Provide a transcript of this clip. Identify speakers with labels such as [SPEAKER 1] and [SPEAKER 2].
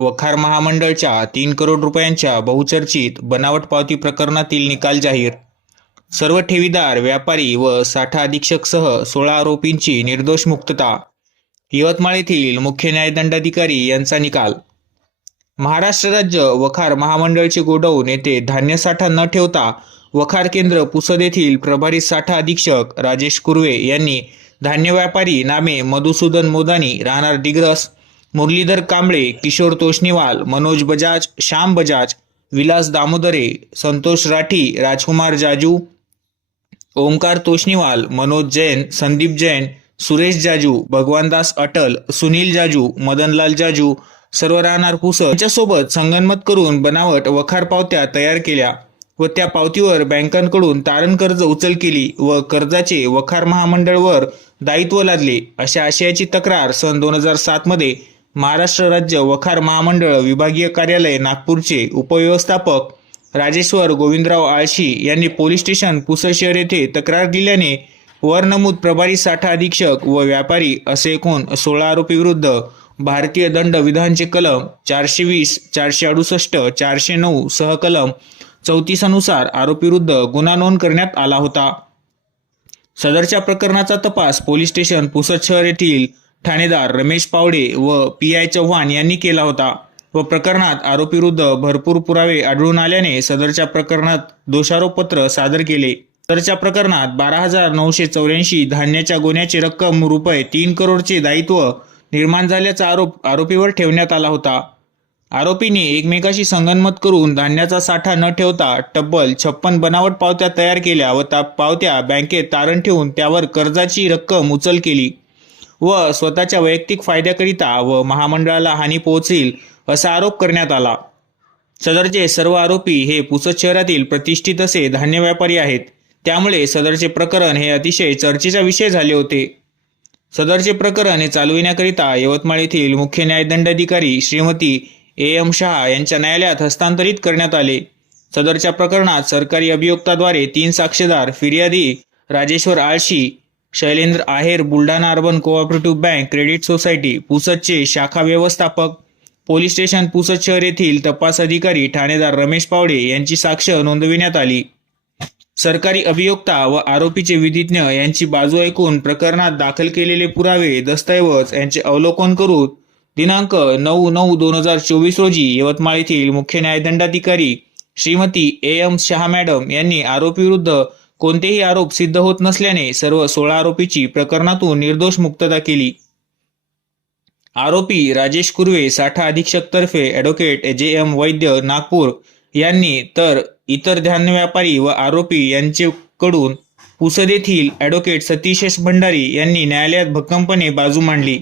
[SPEAKER 1] वखार महामंडळच्या तीन करोड रुपयांच्या बहुचर्चित बनावट पावती प्रकरणातील निकाल जाहीर. सर्व ठेवीदार व्यापारी व साठा अधीक्षकसह सोळा आरोपींची निर्दोष मुक्तता. यवतमाळ येथील मुख्य न्यायदंडाधिकारी यांचा निकाल. महाराष्ट्र राज्य वखार महामंडळचे गोडाऊन येथे धान्य साठा न ठेवता वखार केंद्र पुसद येथील प्रभारी साठा अधीक्षक राजेश कुर्वे यांनी धान्य व्यापारी नामे मधुसूदन मोदानी राहणार दिग्रस मुरलीधर कांबळे किशोर तोष्णीवाल मनोज बजाज श्याम बजाज विलास दामोदरे संतोष राठी राजकुमार जाजू ओमकार तोष्णीवाल मनोज जैन संदीप जैन सुरेश जाजू भगवानदास अटल सुनील जाजू मदनलाल जाजू सर्व राहणार पुसद यांच्यासोबत संगनमत करून बनावट वखार पावत्या तयार केल्या व त्या पावतीवर बँकांकडून तारण कर्ज उचल केली व कर्जाचे वखार महामंडळवर दायित्व लादले अशा आशयाची तक्रार सन दोन हजार सात मध्ये महाराष्ट्र राज्य वखार महामंडळ विभागीय कार्यालय नागपूरचे उपव्यवस्थापक राजेश्वर गोविंदराव आळशी यांनी पोलीस स्टेशन पुसद शहर येथे तक्रार दिल्याने वर नमूद प्रभारी साठा अधीक्षक व व्यापारी असे एकूण सोळा आरोपीविरुद्ध भारतीय दंड विधानचे कलम चारशे वीस चारशे अडुसष्ट चारशे नऊ सह कलम चौतीसानुसार आरोपीविरुद्ध गुन्हा नोंद करण्यात आला होता. सदरच्या प्रकरणाचा तपास पोलीस स्टेशन पुसद शहर येथील ठाणेदार रमेश पावडे व पी आय चव्हाण यांनी केला होता. व प्रकरणात आरोपीविरुद्ध भरपूर पुरावे आढळून आल्याने सदरच्या प्रकरणात दोषारोपपत्र सादर केले. सदरच्या प्रकरणात बारा हजार नऊशे चौऱ्याऐंशी धान्याच्या गोण्याची रक्कम रुपये तीन करोडचे दायित्व निर्माण झाल्याचा आरोप आरोपीवर ठेवण्यात आला होता. आरोपीने एकमेकाशी संगनमत करून धान्याचा साठा न ठेवता तब्बल छप्पन बनावट पावत्या तयार केल्या व त्या पावत्या बँकेत तारण ठेवून त्यावर कर्जाची रक्कम उचल केली. व स्वतःच्या वैयक्तिक फायद्याकरिता व महामंडळाला हानी पोहोचेल असा आरोप करण्यात आला. सदरचे सर्व आरोपी हे पुसद शहरातील प्रतिष्ठित असे धान्य व्यापारी आहेत. त्यामुळे सदरचे प्रकरण हे अतिशय चर्चेचा विषय झाले होते. सदरचे प्रकरण हे चालविण्याकरिता यवतमाळ येथील मुख्य न्यायदंडाधिकारी श्रीमती ए एम शहा यांच्या न्यायालयात हस्तांतरित करण्यात आले. सदरच्या प्रकरणात सरकारी अभियोक्ताद्वारे तीन साक्षीदार फिर्यादी Rajeshwar Alshi Shailendra Aher Buldhana urban cooperative bank credit society पुसदचे शाखा व्यवस्थापक पोलीस स्टेशन पुसद शहर येथील तपास अधिकारी ठाणेदार रमेश पावडे यांची साक्ष नोंदविण्यात आली. सरकारी अभियोक्ता व आरोपीचे विधिज्ञ यांची बाजू ऐकून प्रकरणात दाखल केलेले पुरावे दस्तऐवज यांचे अवलोकन करून दिनांक नऊ नऊ दोन हजार चोवीस रोजी यवतमाळ येथील मुख्य न्यायदंडाधिकारी Shrimati A M Shah madam यांनी आरोपीविरुद्ध कोणतेही आरोप सिद्ध होत नसल्याने सर्व सोळा आरोपीची प्रकरणातून निर्दोष मुक्तता केली. आरोपी राजेश कुर्वे साठा अधीक्षक तर्फे ॲडव्होकेट जे एम वैद्य नागपूर यांनी तर इतर धान्य व्यापारी व आरोपी यांच्याकडून पुसद येथील ॲडव्होकेट सतीशेष भंडारी यांनी न्यायालयात भक्कमपणे बाजू मांडली.